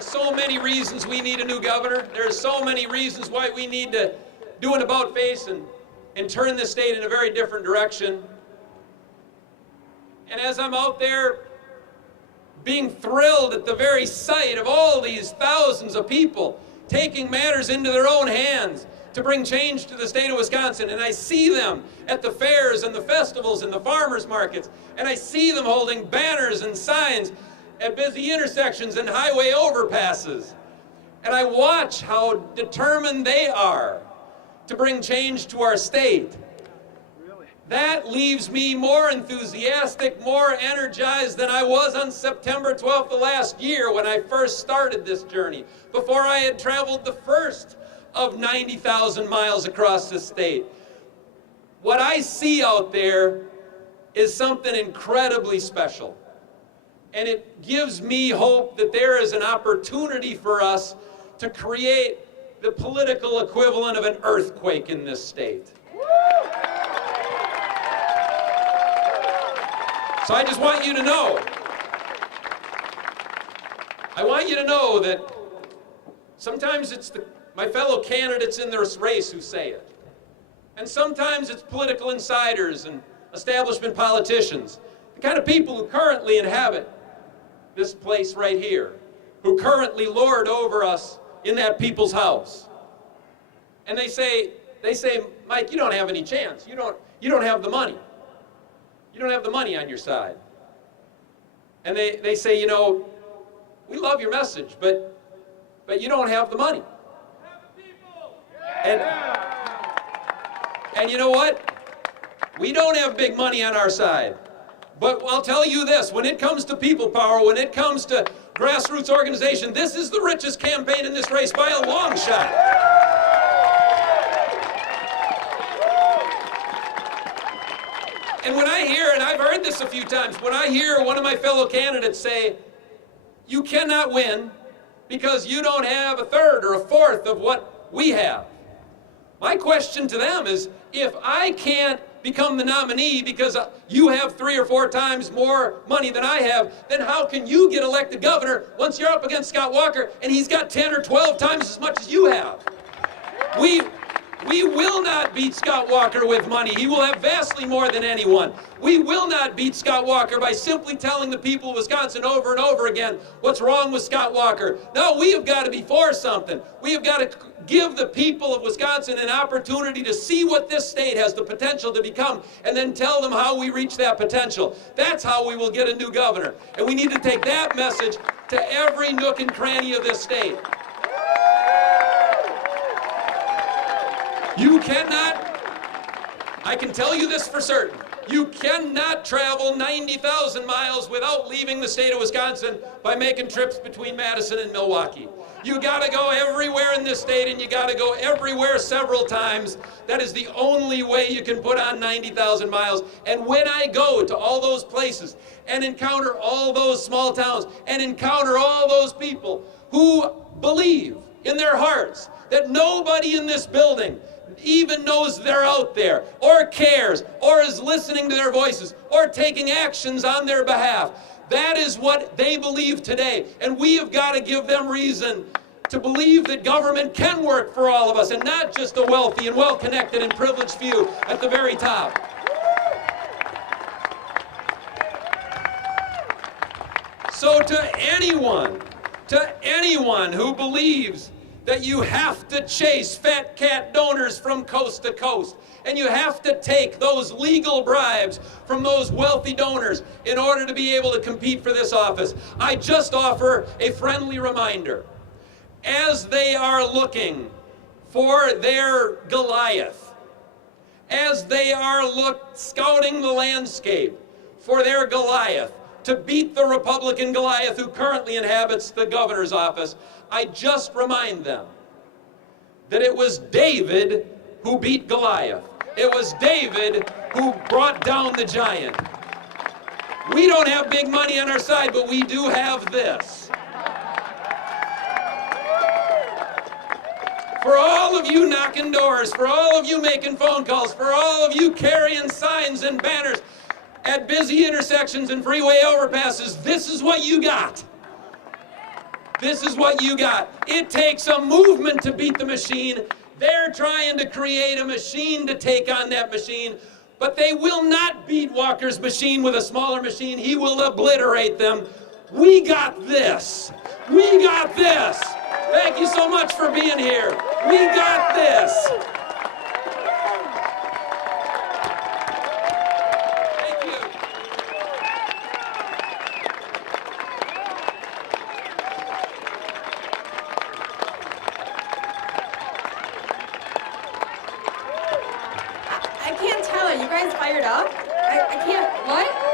are so many reasons we need a new governor. There are so many reasons why we need to do an about-face and turn this state in a very different direction. And as I'm out there being thrilled at the very sight of all these thousands of people taking matters into their own hands to bring change to the state of Wisconsin, and I see them at the fairs and the festivals and the farmers markets, and I see them holding banners and signs at busy intersections and highway overpasses. And I watch how determined they are to bring change to our state. That leaves me more enthusiastic, more energized than I was on September 12th of last year when I first started this journey, before I had traveled the first of 90,000 miles across the state. What I see out there is something incredibly special. And it gives me hope that there is an opportunity for us to create the political equivalent of an earthquake in this state. So I just want you to know, that sometimes it's my fellow candidates in this race who say it. And sometimes it's political insiders and establishment politicians, the kind of people who currently inhabit this place right here, who currently lord over us in that people's house. And they say, Mike, you don't have any chance. You don't have the money. You don't have the money on your side. And they say, we love your message, but you don't have the money. And you know what? We don't have big money on our side. But I'll tell you this, when it comes to people power, when it comes to grassroots organization, this is the richest campaign in this race by a long shot. And when I hear, and I've heard this a few times, when I hear one of my fellow candidates say, you cannot win because you don't have a third or a fourth of what we have. My question to them is, if I can't become the nominee because you have 3 or 4 times more money than I have, then how can you get elected governor once you're up against Scott Walker and he's got 10 or 12 times as much as you have? We will not beat Scott Walker with money. He will have vastly more than anyone. We will not beat Scott Walker by simply telling the people of Wisconsin over and over again what's wrong with Scott Walker. No, we have got to be for something. We have got to give the people of Wisconsin an opportunity to see what this state has the potential to become, and then tell them how we reach that potential. That's how we will get a new governor. And we need to take that message to every nook and cranny of this state. You cannot, I can tell you this for certain, you cannot travel 90,000 miles without leaving the state of Wisconsin by making trips between Madison and Milwaukee. You gotta go everywhere in this state, and you gotta go everywhere several times. That is the only way you can put on 90,000 miles. And when I go to all those places and encounter all those small towns and encounter all those people who believe in their hearts that nobody in this building even knows they're out there, or cares, or is listening to their voices, or taking actions on their behalf. That is what they believe today, and we have got to give them reason to believe that government can work for all of us, and not just the wealthy and well-connected and privileged few at the very top. So to anyone who believes that you have to chase fat cat donors from coast to coast, and you have to take those legal bribes from those wealthy donors in order to be able to compete for this office, I just offer a friendly reminder. As they are looking for their Goliath, as they are scouting the landscape for their Goliath to beat the Republican Goliath who currently inhabits the governor's office, I just remind them that it was David who beat Goliath. It was David who brought down the giant. We don't have big money on our side, but we do have this. For all of you knocking doors, for all of you making phone calls, for all of you carrying signs and banners at busy intersections and freeway overpasses, this is what you got. This is what you got. It takes a movement to beat the machine. They're trying to create a machine to take on that machine, but they will not beat Walker's machine with a smaller machine. He will obliterate them. We got this. We got this. Thank you so much for being here. We got this. Thank you. I can't tell. Are you guys fired up? I can't. What?